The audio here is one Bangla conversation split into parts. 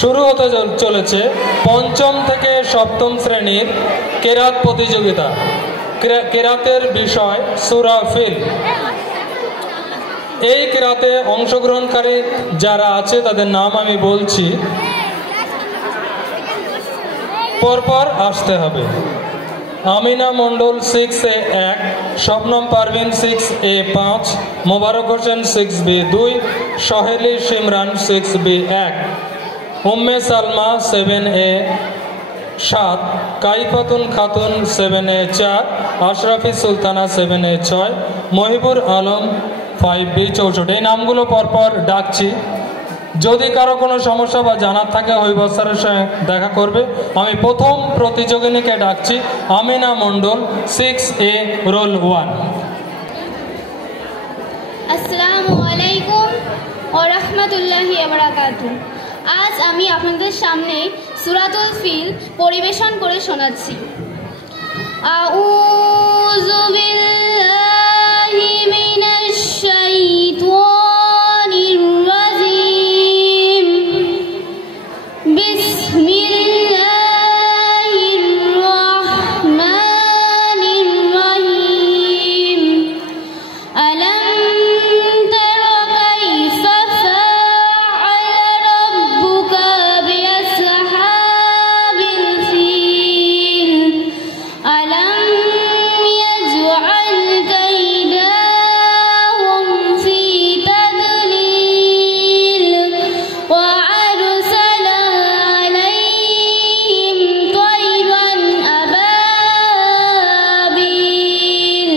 শুরু হতে চলেছে পঞ্চম থেকে সপ্তম শ্রেণীর কেরাত প্রতিযোগিতা। কেরাতের বিষয় সূরা ফিল। এই কেরাতে অংশগ্রহণকারী যারা আছে তাদের নাম আমি বলছি, পরপর আসতে হবে। Amina Mondal 6A 1, Shabnam Parvin 6A 5, Mobarak Hossain 6B 2, Soheli Simran 6B 1, Umme Salma 7A 7, কাইফাতুন Khatun 7A 4, Ashrafi Sultana 7A 6, Mohibur Alam 5B 64। এই নামগুলো পরপর ডাকছি। যদি কারো কোনো সমস্যা বা জানার থাকে হবিবর স্যারের সঙ্গে দেখা করবে। আমি প্রথম প্রতিযোগিনীকে ডাকছি, আমিনা মন্ডল 6A রোল 1। আসসালামু আলাইকুম ওয়া রাহমাতুল্লাহি ওয়া বারাকাতুহু। আজ আমি আপনাদের সামনে সূরাতুল ফিল পরিবেশন করে শোনাচ্ছি। আউযু বিল্লাহি মিনাশ শাইতানির রাজিম। বিসমিল্লাহির রাহমানির রহিম। আলাম তারা কাইফা ফাআলা রাব্বুকা বিআসহাবিল ফিল। আলাম ইয়াজআল কাইদাহুম ফি তাদলিল ওয়া আরসালা আলাইহিম তায়রান আবাবিল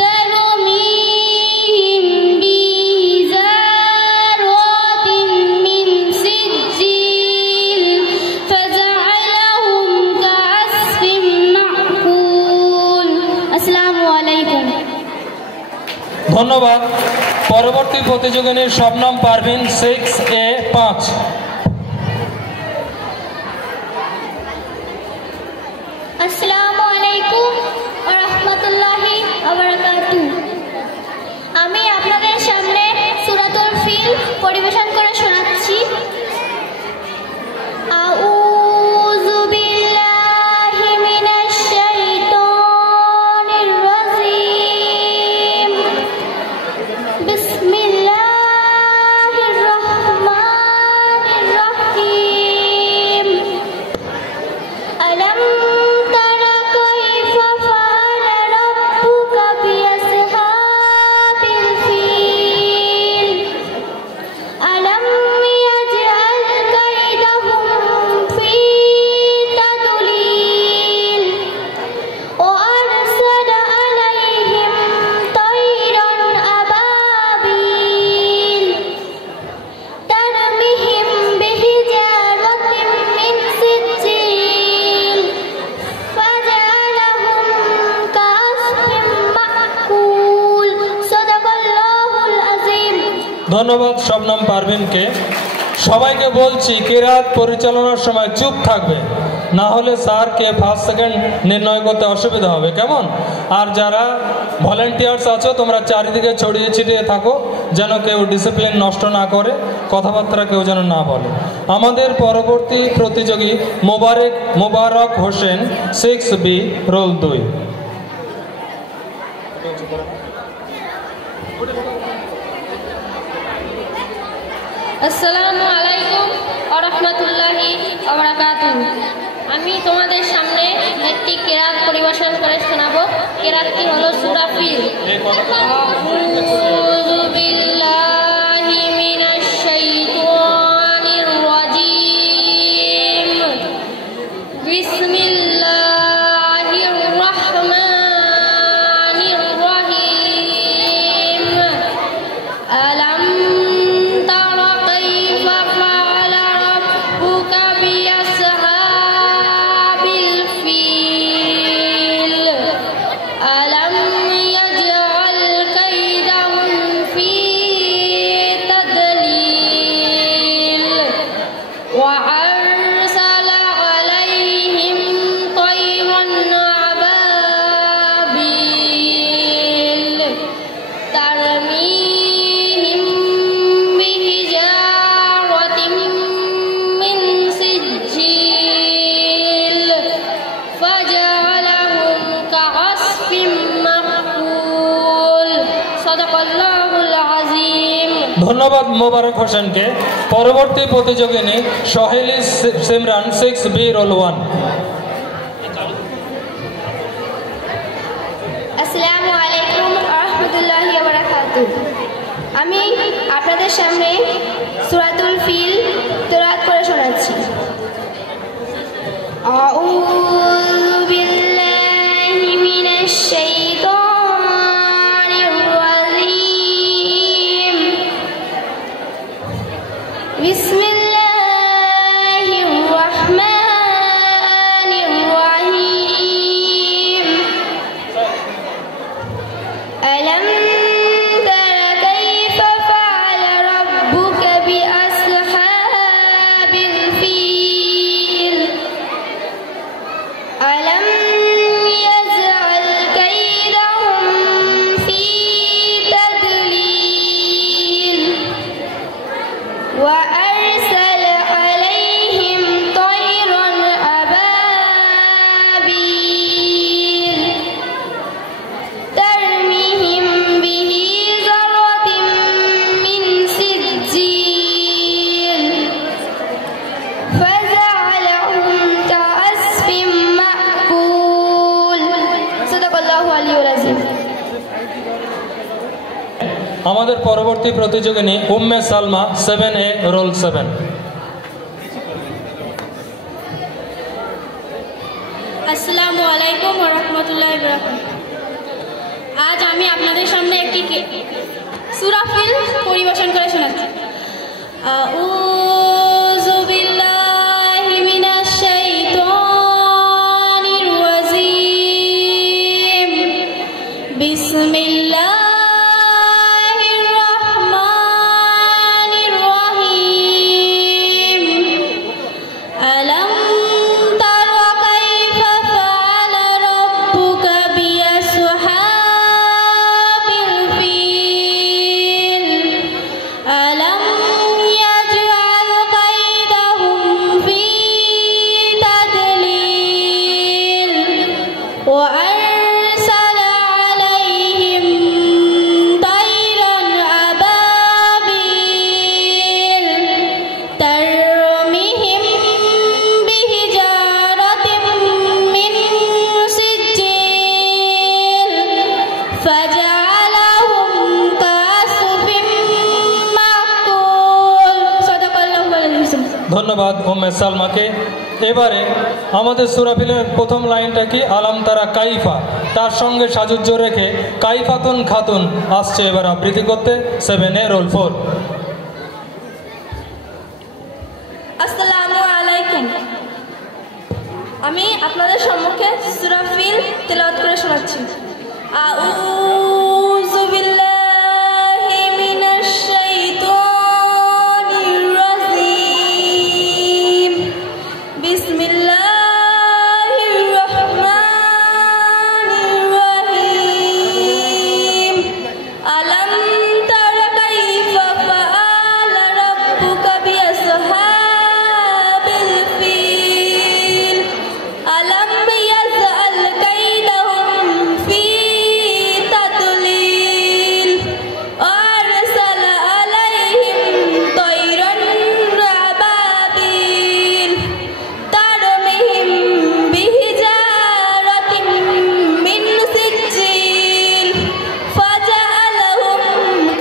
তারমিহিম বিহিজারাতিন মিন সিজ্জিল ফাজআলাহুম কাআসফিন মা'কুল। আসসালামু আলাইকুম। ধন্যবাদ। পরবর্তী প্রতিযোগিনীর শবনম পারভিন 6A 5। আসসালামু আলাইকুম ওয়া রাহমাতুল্লাহি ওয়া বারাকাতুহু। আমি আপনাদের সামনে সূরাতুল ফিল পরিবেশন করে শোনাচ্ছি। আউযু বিল্লাহি মিনাশ শাইতানির রাজিম। বিসমিল্লাহির রাহমানির রহিম। আলাম তারা কাইফা ফাআলা রাব্বুকা বিআসহাবিল ফিল। আলাম ইয়াজআল কাইদাহুম ফি তাদলিল ওয়া আরসালা আলাইহিম তায়রান আবাবিল তারমিহিম বিহিজারাতিন মিন সিজ্জিল ফাজআলাহুম কাআসফিন মা'কুল। সাদাকাল্লাহুল আযীম। ধন্যবাদ শবনম পারভিনকে। সবাইকে বলছি কেরাত পরিচালনার সময় চুপ থাকবে, না হলে স্যারকে ফার্স্ট সেকেন্ড নির্ণয় করতে অসুবিধা হবে, কেমন? আর যারা ভলেন্টিয়ার্স আছো তোমরা চারিদিকে ছড়িয়ে ছিটিয়ে থাকো, যেন কেউ ডিসিপ্লিন নষ্ট না করে, কথাবার্তা কেউ যেন না বলে। আমাদের পরবর্তী প্রতিযোগী মোবারক হোসেন 6B রোল 2। আসসালামু আলাইকুম ওয়া রাহমাতুল্লাহি ওয়া বারাকাতুহু। আমি তোমাদের সামনে একটি কেরাত পরিবেশন করে শোনাবো। কেরাতটি হলো সূরা ফিল। আউযু বিল্লাহি মিনাশ শাইতানির রাজিম। বিসমিল্লাহির রাহমানির রহিম। আলাম তারা কাইফা ফাআলা রাব্বুকা বিআসহাবিল ফিল। আলাম ইয়াজআল কাইদাহুম ধন্যবাদ মোবারক হোসেনকে। পরবর্তী প্রতিযোগিনী সোহেলি সিমরান 6B রোল 1। আসসালামু আলাইকুম ওয়া রাহমাতুল্লাহি ওয়া বারাকাতুহু। আমি আপনাদের সামনে সূরাতুল ফিল তেলাওয়াত করে শোনাচ্ছি। আউযু বিল্লাহি মিনাশ শাইতানির রাজীম। বিসমিল্লাহির রাহমানির রাহিম। আলাম তারা কাইফা ফাআলা রাব্বুকা বিআসহাবিল ফিল। ألم يجعل كيدهم في تضليل وأرسل عليهم طيرا أبابيل ترميهم بحجارة من سجيل فجعلهم كعصف مأكول صدق الله العلي العظيم। আমাদের পরবর্তী প্রতিযোগিনী উম্মে সালমা 7A রোল 7। আসসালামু আলাইকুম ওয়া রাহমাতুল্লাহি ওয়া বারাকাতুহু। আজ আমি আপনাদের সামনে একটি সূরা ফিল পরিবেশন করে শোনাচ্ছি। আউযু বিল্লাহি মিনাশ শাইতানির রাজীম। বিসমিল্লাহির রাহমানির রাহিম। আলাম তারা কাইফা ফাআলা রাব্বুকা বিআসহাবিল ফিল। আলাম ইয়াজআল কাইদাহুম ফি তাদলিল ওয়া আরসালা আলাইহিম তাইরান আবাবিল তারমিহিম বিহিজারাতিন মিন সিজ্জিল ফাজআলাহুম কাসফিন মাকুল। সাদাকাল্লাহুল আযীম। ধন্যবাদ উম্মে সালমাকে। এবারে আমাদের সূরা ফিলের প্রথম লাইনটা কি আলাম তারা কাইফা, তার সঙ্গে সাজুজ্য রেখে কাইফাতুন খাতুন আসছে এবার আবৃত্তি করতে 7A রোল 4। আসসালামু আলাইকুম। আমি আপনাদের সম্মুখে সূরা ফিল তেলাওয়াত করে শোনাচ্ছি। আউযু বিল্লাহি মিনাশ শাইতানির রাজীম। বিসমিল্লাহির রাহমানির রাহিম। আলাম তারা কাইফা ফাআলা রাব্বুকা বিআসহাবিল ফিল। আলাম ইয়াজআল কাইদাহুম ফি তাদলিল ওয়া আরসালা আলাইহিম তায়রান আবাবিল তারমিহিম বিহিজারাতিন মিন সিজ্জিল ফাজআলাহুম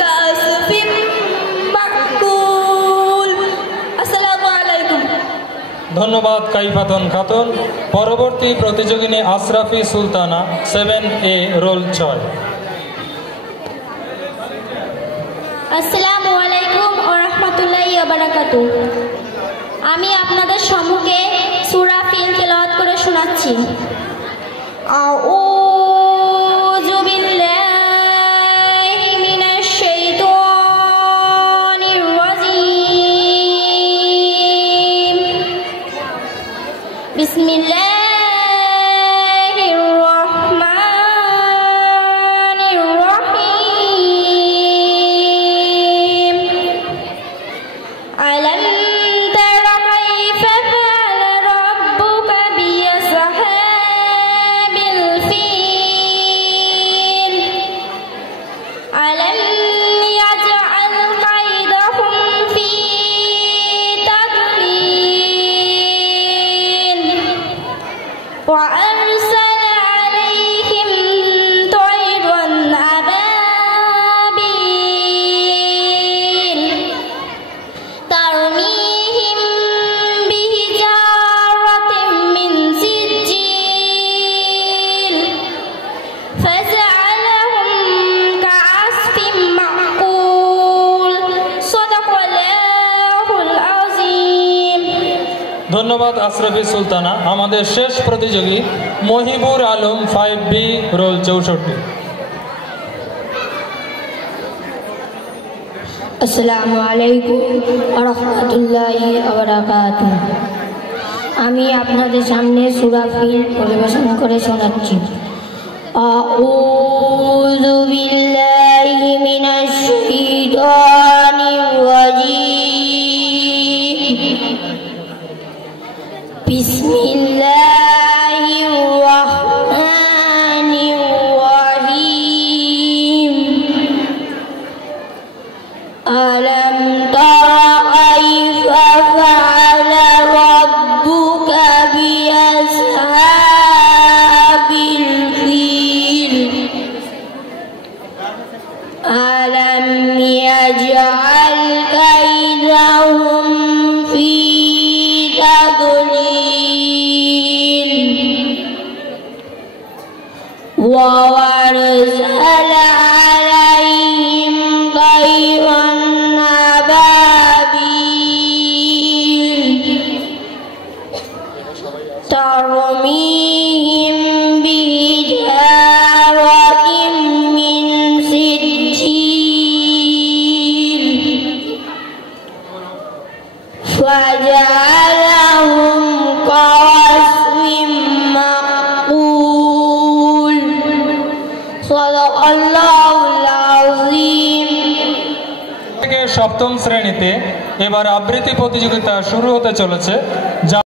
কাসফিন মাকুল। আসসালামু আলাইকুম। ধন্যবাদ কাইফাতুন খাতুন। পরবর্তী প্রতিযোগিনী আশরাফি সুলতানা 7A রোল 6। আসসালামু আলাইকুম ওয়া রাহমাতুল্লাহি ওয়া বারাকাতুহু। আমি আপনাদের সম্মুখে সূরা ফিল তেলাওয়াত করে শোনাচ্ছি। আউযু বিল্লাহি মিনাশ শাইতানির রাজীম। বিসমিল্লাহির রাহমানির রাহিম। আলাম তারা কাইফা ফাআলা রাব্বুকা বিআসহাবিল ফিল। আলাম ইয়াজআল ধন্যবাদ আশরাফি সুলতানা। আমাদের শেষ প্রতিযোগী মহিবুর আলম 5B রোল 64। আসসালামু আলাইকুম ওয়া রাহমাতুল্লাহি ওয়া বারাকাতুহু। আমি আপনাদের সামনে সূরা ফিল পরিবেশন করে শোনাচ্ছি। আউযু বিল্লাহি মিনাশ শাইতানির রাজীম। বিসমিল্লাহির রাহমানির রাহিম। আলাম তারা কাইফা ফাআলা রাব্বুকা বিআসহাবিল ফিল। আলাম ইয়াজআল কাইদাহুম ফি তাদলিল ওয়া আরসালা আলাইহিম طيرا أبابيل ترميهم بحجارة من سجيل فجعلهم كعصف مأكول صدق الله العظيم। সপ্তম শ্রেণীতে এবার আবৃত্তি প্রতিযোগিতা শুরু হতে চলেছে।